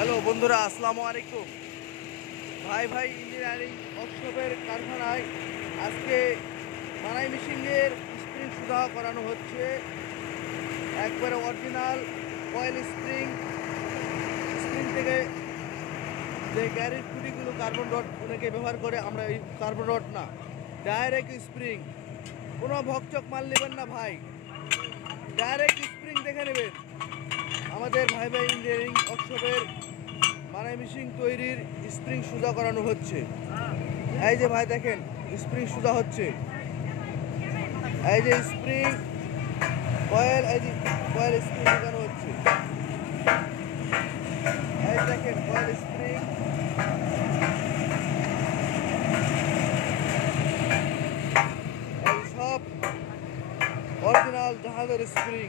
Hello বন্ধুরা, আসসালামু আলাইকুম। ভাই ভাই ইঞ্জিনিয়ারিং ওয়ার্কশপের কারখানায় আজকে মানাই মেশিনের স্প্রিং সুদা করানো হচ্ছে। একবারে অরিজিনাল কয়েল স্প্রিং থেকে যে গ্যারেজ খুঁটিগুলো কার্বন রড অনেকে ব্যবহার করে, আমরা এই কার্বন রড না, ডাইরেক্ট স্প্রিং। কোনো ভকচক মাল নেবেন না ভাই, ডাইরেক্ট স্প্রিং দেখে নেবেন। আমাদের ভাই ভাই ইঞ্জিনিয়ারিং ওয়ার্কশপের মানাই মেশিন তৈরির স্প্রিং সুদা করানো হচ্ছে। এই যে ভাই দেখেন, স্প্রিং সুদা হচ্ছে। এই যে স্প্রিং কয়েল, এই যে কয়েল স্প্রিং লাগানো হচ্ছে। এই দেখেন কয়েল স্প্রিং, এই সব অরিজিনাল জাহাজের স্প্রিং।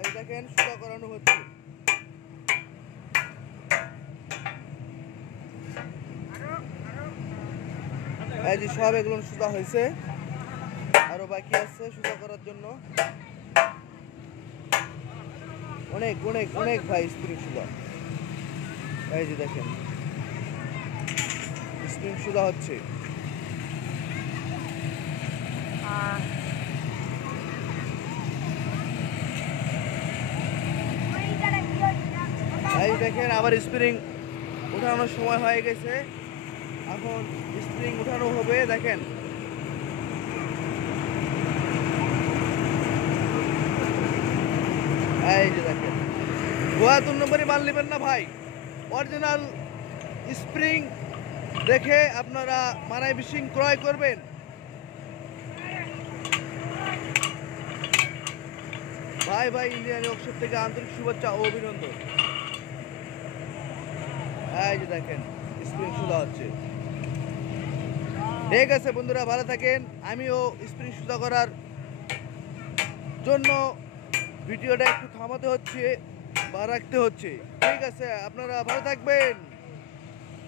এই দেখেন সুদা করানো হচ্ছে। এই যে সব এগুলো সুদা হয়েছে, আরো বাকি আছে সুদা করার জন্য। অনেক অনেক অনেক ভাই স্প্রিং সুদা। এই যে দেখেন স্প্রিং সুদা হচ্ছে। এই দেখেন আবার স্প্রিং উঠানোর সময় হয়ে গেছে, এখন স্প্রিং উঠানো হবে। দেখেন এই যে দেখেন, 72 নম্বরই মাল নেবেন না ভাই, অরিজিনাল স্প্রিং দেখে আপনারা মানাই মেশিন ক্রয় করবেন। ভাই ভাই ইঞ্জিনিয়ারিং ওয়ার্কশপ থেকে আন্তরিক শুভেচ্ছা ও অভিনন্দন। এই যে দেখেন স্প্রিং সুদা হচ্ছে। ঠিক আছে বন্ধুরা, ভালো থাকেন। আমিও স্প্রিং সুদা করার জন্য ভিডিওটা একটু থামাতে হচ্ছে বা রাখতে হচ্ছে। ঠিক আছে, আপনারা ভালো থাকবেন।